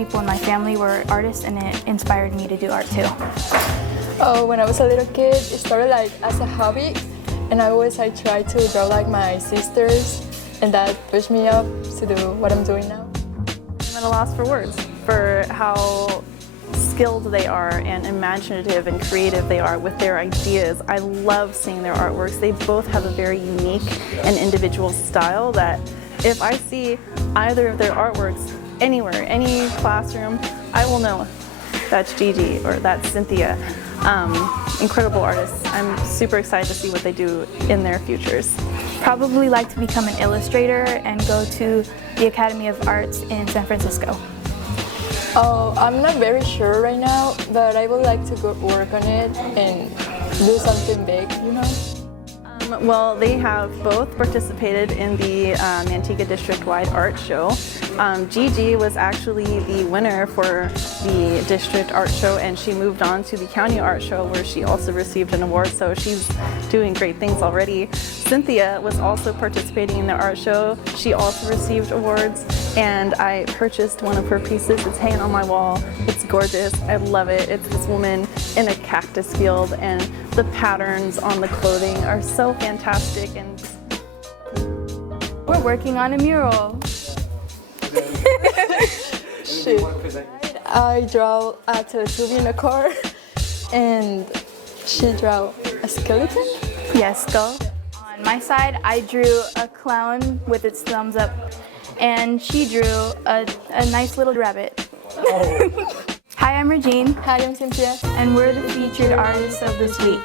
people in my family were artists, and it inspired me to do art too. Oh, when I was a little kid, it started like as a hobby, and I tried to draw like my sisters, and that pushed me up to do what I'm doing now. I'm at a loss for words for how skilled they are and imaginative and creative they are with their ideas. I love seeing their artworks. They both have a very unique and individual style that if I see either of their artworks anywhere, any classroom, I will know that's Gigi or that's Cinthia. Incredible artists. I'm super excited to see what they do in their futures. Probably like to become an illustrator and go to the Academy of Arts in San Francisco. Oh, I'm not very sure right now, but I would like to go work on it and do something big, you know? Well, they have both participated in the Manteca District-wide art show. Gigi was actually the winner for the district art show, and she moved on to the county art show where she also received an award, so she's doing great things already. Cinthia was also participating in the art show. She also received awards, and I purchased one of her pieces. It's hanging on my wall. It's gorgeous. I love it. It's this woman in a cactus field, and the patterns on the clothing are so fantastic. And we're working on a mural. Shit. I draw a tattoo in a car, and she drew a skeleton. Yes, skull. On my side, I drew a clown with its thumbs up, and she drew a nice little rabbit. Hi, I'm Regine. Hi, I'm Cinthia. And we're the featured artists of this week.